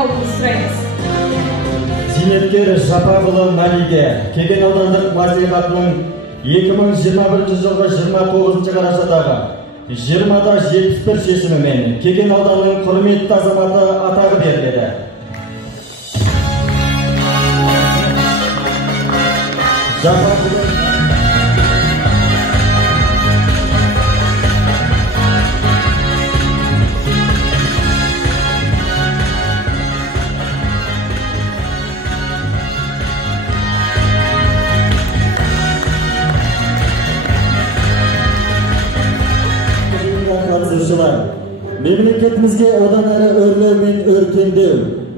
қалуыңызды сұраймыз. Зейнеткер Жапақұлы Мәлиге Кеген аудандық мәслихатының 2021 жылғы 29 қарашадағы 20-71 шешімімен Кеген ауданының құрметті азаматы атағы беріледі. Мемлекетімізге одан әрі өрлеу мен өркендеу,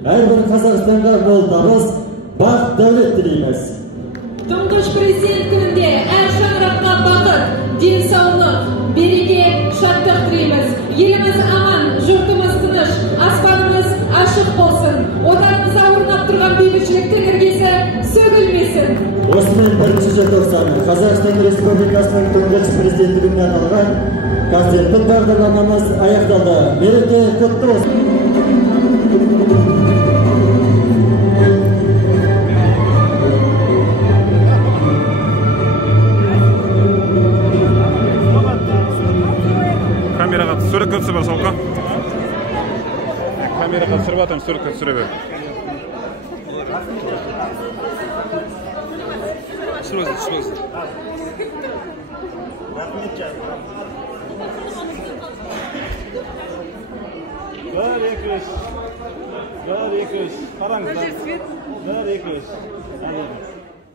әрбір Қазақстанға мол табыс, бақ дәулет тілейміз. Тұңғыш президент күнінде әр шаңыраққа бақыт, денсаулық, береке, шаттық тілейміз. Еліміз аман, жұртымыз тыныш, аспанымыз ашық болсын. Отанымызда орнап тұрған бейбітшіліктің іргесі сөгілмесін. Осымен 1 желтоқсан Қазақстан Республикасының тұңғыш президенті күніне арналған концерттік бағдарламамыз аяқталды. Мереке құтты болсын. Камераға суретке түсіріп ал, Солқа. Камераға түсіріп атам, суретке түсіре бер. Түсіріңіздер.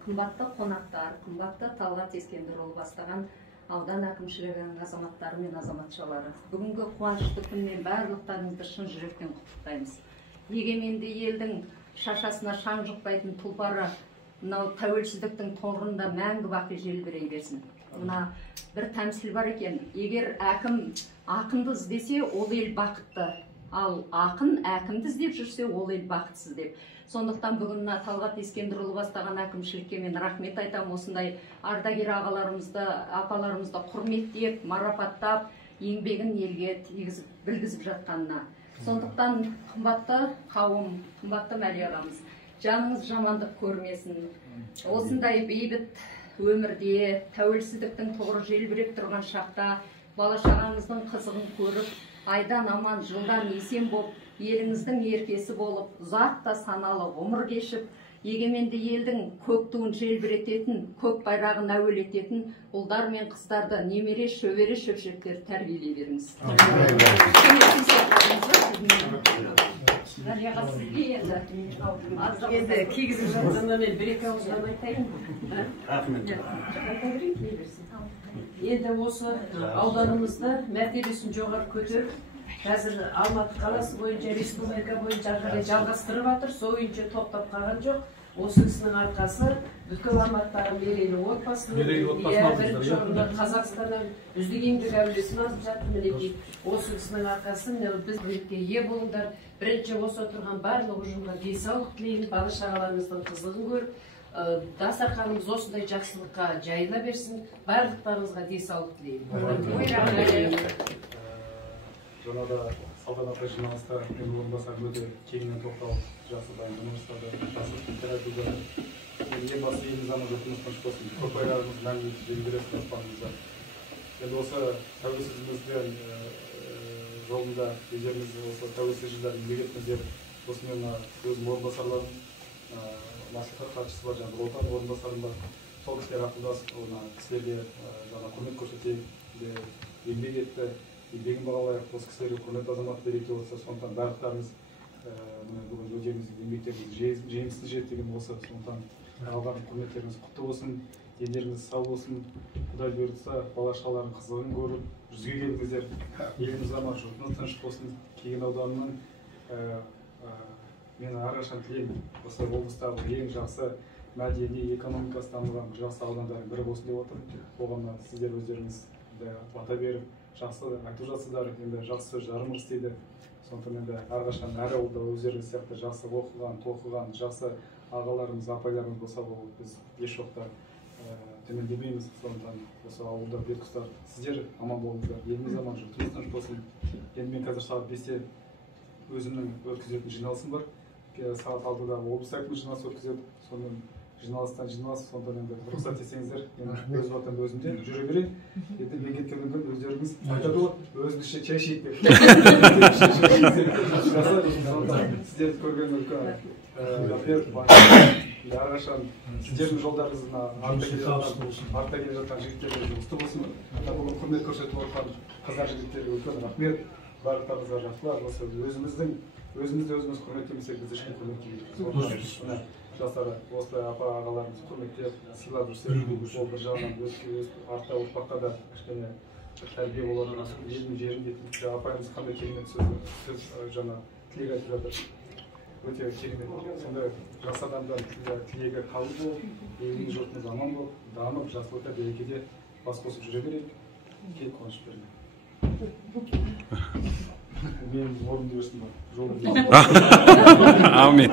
Қымбатты қонақтар, қымбатты Талғат Ескендірұлы бастаған аудан әкімшілігінің азаматтары мен азаматшалары. Бүгінгі қуанышты күнмен барлықтарыңызды шын жүректен құттықтаймыз. Егеменді елдің шашасына шаң жұқпайтын тұлпары мынау тәуелсіздіктің тоғырында мәңгі бақи желбірей берсін. Мына бір тәмсіл бар екен. Егер әкім ақынды іздесе, ол ел бақытты. Ал ақын әкімді іздеп жүрсе, ол ел бақытсыз деп. Сондықтан бүгін Талғат Ескендірұлы бастаған әкімшілікке мен рахмет айтам. Осындай ардагер ағаларымызды, апаларымызды құрметтеп, марапаттап, еңбегін елге білгізіп жатқанына. Сондықтан қымбатты қауым, қымбатты Мәли ағамыз, жаныңыз жамандық көрмесін. Осындай бейбіт өмірде, тәуелсіздіктің тұғыры желбіреп тұрған шақта, бала-шағаңыздың қызығын көріп, айдан аман, жылдан есен болып, еліңіздің еркесі болып, ұзақ та саналы ғұмыр кешіп, егеменді елдің көк туын желбірететін, көк байрағын әуелететін ұлдар мен қыздарды, немере, шөбере, шөпшектер тәрбиелей беріңіз. Енді кигізіп жатқанда мен бір-екі ауыздан айтайын. Енді осы ауданымызда мәртебесін жоғары көтеріп, қазір Алматы қаласы бойынша, республика бойынша жалғастырып жатыр, сойынша тоқтап қалған жоқ. Осы кісінің арқасы бүкіл Алматыдағы мерейлі отбасының, бірінші орында Қазақстанның үздік еңбек әулесін алып жатыр. Мінекей осы кісінің арқасы біз бірлікке ие болыңдар. Бірінші осы отырған барлық ұжымға денсаулық тілеймін, бала-шағаларыңыздың қызығын көріп, дастарханымыз осындай жақсылыққа жайыла берсін. Барлықтарыңызға денсаулық тілеймін. Жаңада салтанатты жиналыста мен орынбасарым өте кеңінен тоқталып, жақсы дайындық жасады, жақсы пікір айтылды. Ең басты еліміз аман жұртымыз тыныш болсын. Көк байрағымыз мәңгі желбірессін аспанымызда. Енді осы тәуелсіздігіміздің жолында өздеріңіз осы тәуелсіз жылдар еңбек етіңіздер. Осымен өзім орынбасарларым, мәслихат хатшысы бар, жаңағы отан орынбасарым бар. Сол кісілер ақылдасып, кісілерге құрмет көрсетейік, еңбек етті. Еңбегін бағалайық, осы кісілерге құрметті азамат береке болса, сондықтан барлықтарыңыз бүгін өздеріңіздің еңбектеріңіз жемісін жеді деген осы. Сондықтан алған құрметтеріңіз құтты болсын, дендеріңіз сау болсын, Құдай бұйыртса, бала-шағалардың қызығын көріп, жүзге келіңіздер. Еліміз аман, жұртымыз тыныш болсын. Кеген ауданының мен әрқашан тілеймін, осы облыстағы ең жақсы мәдени, экономикасы дамыған жақсы аудандардың бірі болсын деп отыр. Оған сіздер өздеріңіз бата беріп, жақсы айтып жатсыздар, енді жақсы сөз жарым істейді. Сондықтан енді әрқашан әр ауылда өздеріңіз сияқты жақсы оқыған, тоқыған, жақсы ағаларымыз, апайларымыз болса, ол біз еш жоқта төмендемейміз. Сондықтан осы ауылда бетқұстар, сіздер аман болыңыздар, еліміз аман, жұртымыз тыныш болсын. Енді мен қазір сағат 5-те өзімнің өткізетін жиналысым бар. Сағат 6-да облыс әкімі жиналыс өткізеді. Сонымен жиналыстан жиналыс, сонда енді рұқсат етсеңіздер, мен өз ватанымда өзімде жүре берейін. Енді мен кеткеннен кейін өздеріңіз айтады ғой, өзіңізше чай ішейік деп. Сіздерді көрген үлкен рахмет. Әрқашан сіздердің жолдарыңызға артта келе жатқан жігіттерге жұғысты болсын. Бүгін құрмет көрсетіп отырған қыздар жігіттерге үлкен рахмет. Барлықтарыңызға жақсылар. Өзімізді өзіміз құрметтемесек, біз ешкім құрметтемейді. Жастар осылай апа ағаларымыз құрметтеп, сыйлап жүрсе, ол бір жағынан артта ұрпаққа да кішкене тәрбие болады. Елдің жерінде апайымыз қандай керемет сөз жаңа тілек айтып жатыр. Өте керемет. Сондай жас адамдар тілегі қабыл болып, елдің жұртымыз аман болып, дамып, жақсылықта берекеде бас қосып жүре берейік. Кел қуаныш берейік. Мен орынды берсін бар. Жолымды. Амин.